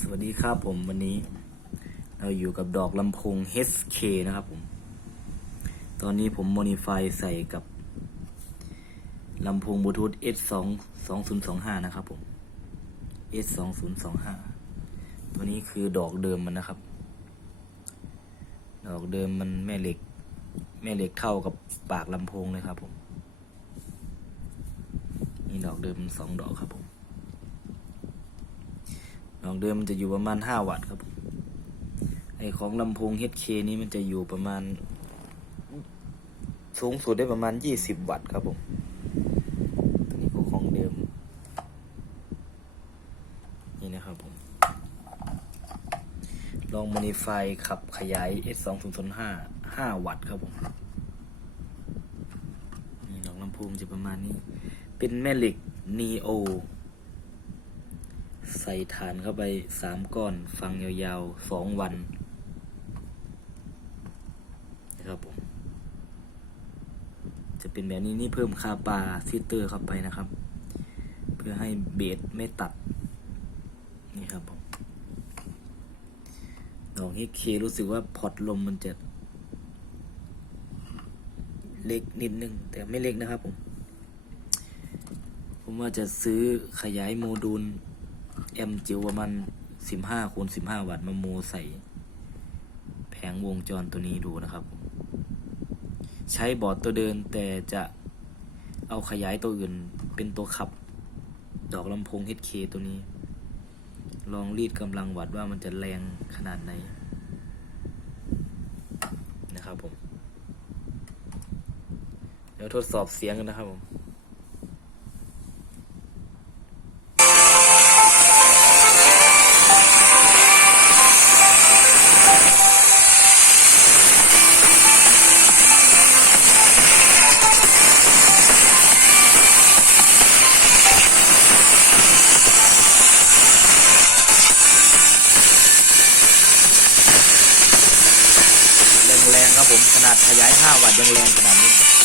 สวัสดีครับผมวันนี้ เราอยู่กับดอกลำโพง HK นะครับผม ตอนนี้ผมโมดิฟายใส่กับลำโพงบลูทูธ S2 2025 นะครับผม S2025 ตัวนี้คือดอกเดิมมันนะครับ ดอกเดิมมันแม่เหล็ก แม่เหล็กเท่ากับปากลำโพงเลยครับผม นี่ดอกเดิมสองดอกครับผม ดอกเดิมมันจะอยู่ประมาณห้าวัตต์ครับผมไอของลำโพง HK นี้มันจะอยู่ประมาณ สูงสุดได้ประมาณยี่สิบวัตต์ครับผมตัวนี้ก็ของเดิม นี่นะครับผม ลองม o นิฟายขับขยาย S 2 0 0 5 5 วัตต์ครับผม นี่ดอกลำโพงจะประมาณนี้ เป็นแม่เหล็ก Neo ใส่ฐานเข้าไปสามก้อน ฟังยาวๆสองวันนะครับผม จะเป็นแบบนี้นี่เพิ่มคาปาฟิเตอร์เข้าไปนะครับ เพื่อให้เบสไม่ตัด นี่ครับผมดอกนี้เครู้สึกว่าพอร์ตลมมันจะ เล็กนิดนึง แต่ไม่เล็กนะครับผม ผมว่าจะซื้อขยายโมดูล แอมจิวประมาณสิบห้าคูณสิบห้าวัตต์มาโมใส่ แผงวงจรตัวนี้ดูนะครับ ใช้บอร์ดตัวเดินแต่จะเอาขยายตัวอื่นเป็นตัวขับ ดอกลำโพง HK ตัวนี้ ลองรีดกำลังวัดว่ามันจะแรงขนาดไหน นะครับผม เดี๋ยวทดสอบเสียงกันนะครับผม ขนาดขยาย5วัตต์ยังแรงขนาดนี้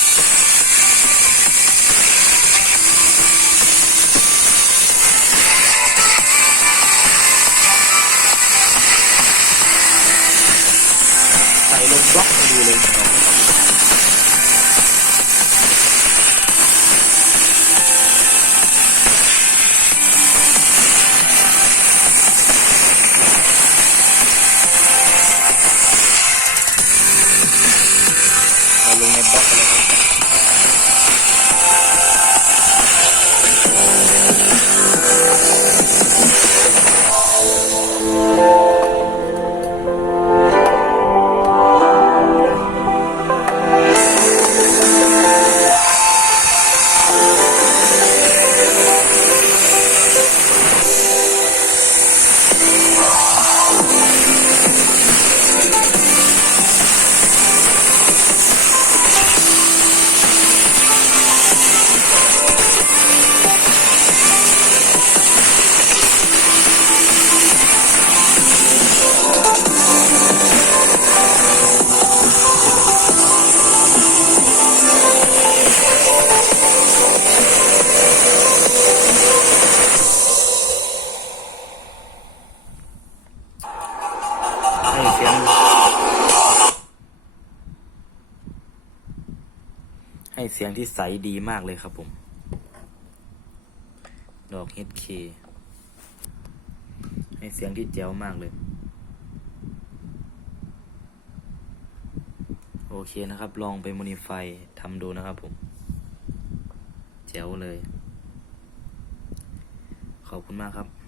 ให้เสียงที่ใสดีมากเลยครับผม ดอก HK ให้เสียงที่แจ๋วมากเลย โอเคนะครับ ลองไปโมดิฟายทำดูนะครับผม แจ๋วเลย ขอบคุณมากครับ